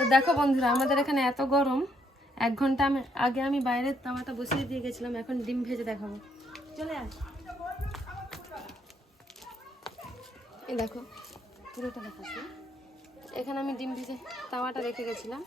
তো দেখো বন্ধুরা, আমাদের এখানে এত গরম, 1 ঘন্টা আগে আমি বাইরের তাওয়াটা বসিয়ে দিয়ে গেছিলাম, এখন ডিম ভেজে দেখাবো। চলে আস, এই দেখো পুরোটা দেখাচ্ছি। এখানে আমি ডিম ভেজে তাওয়াটা রেখে গেছিলাম।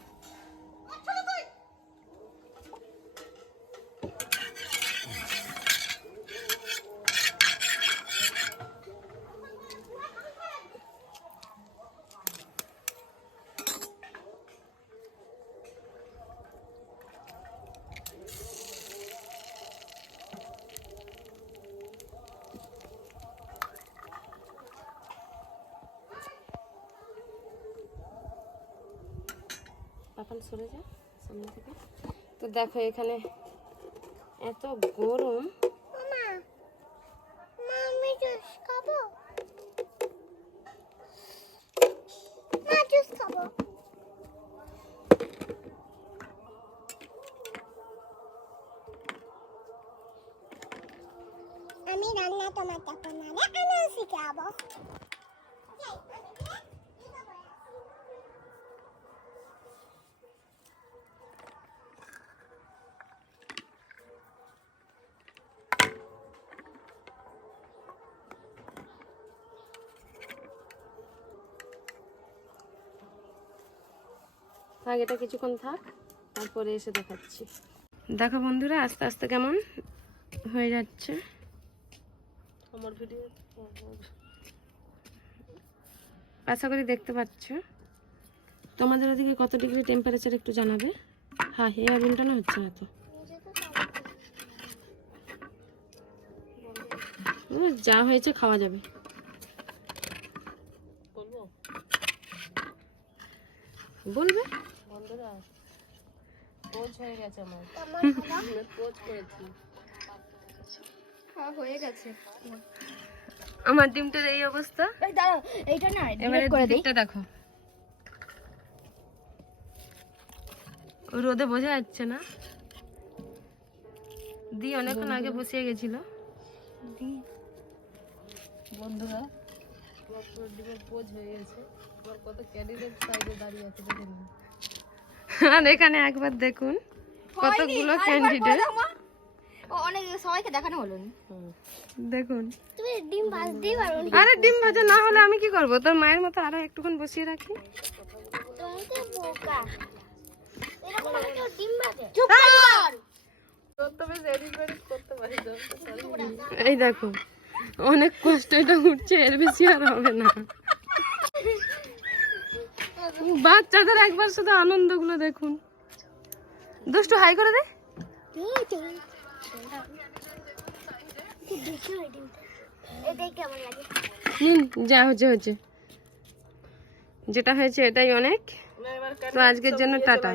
পাপান সরে যা সামনে থেকে। তো দেখো এখানে এত গরম, আমি জুস খাবো, না জুস খাবো। আমি রান্না তোমাকে বানালে আমি শিখাবো। থাক, এটা কিছুক্ষণ থাক, তারপরে এসে দেখাচ্ছি। দেখো বন্ধুরা, আস্তে আস্তে কেমন হয়ে যাচ্ছে আমার ভিডিও, আশা করি দেখতে পাচ্ছ। তোমাদের ওদিকে কত ডিগ্রি টেম্পারেচার একটু জানাবে। হ্যাঁ, হেয়ার উল্টানো হচ্ছে না তো, যা হয়েছে খাওয়া যাবে। বলবে বন্ধুরা, পোজ হয়ে গেছে আমার, পোজ করেছি, হয়ে গেছে আমার ডিমটার এই অবস্থা। এই দাঁড়াও, এইটা না এবারে করে দেই। দিকটা দেখো, রোদে বোঝা যাচ্ছে না। দি অনেকক্ষণ আগে বসিয়ে গেছিল। বন্ধুরা, ডিমের পোজ হয়ে গেছে, আমার কত ক্যান্ডিডেট সাইডে দাঁড়িয়ে আছে দেখে নিন। আর এখানে একবার দেখুন কতগুলো ক্যান্ডিডেট, অনেক সবাইকে দেখানো হলো। দেখুন। তুমি ডিম ভাজতেই পারো। আরে ডিম ভাজা না হলে আমি কি করব? তোর মায়ের মতো আরো একটুক্ষণ বসিয়ে রাখি। তুমি তো বোকা, এরকম কেউ ডিম ভাজে? চুপ কর। তবে এডিট করতে পারি। এই দেখো, অনেক কষ্ট এটা উঠছে, এর বেশি আর হবে না। বাচ্চাদের একবার শুধু আনন্দগুলো দেখুন। দুষ্টু হাই করে দে। যা হচ্ছে হচ্ছে, যেটা হয়েছে এটাই অনেক। তো আজকের জন্য টাটা।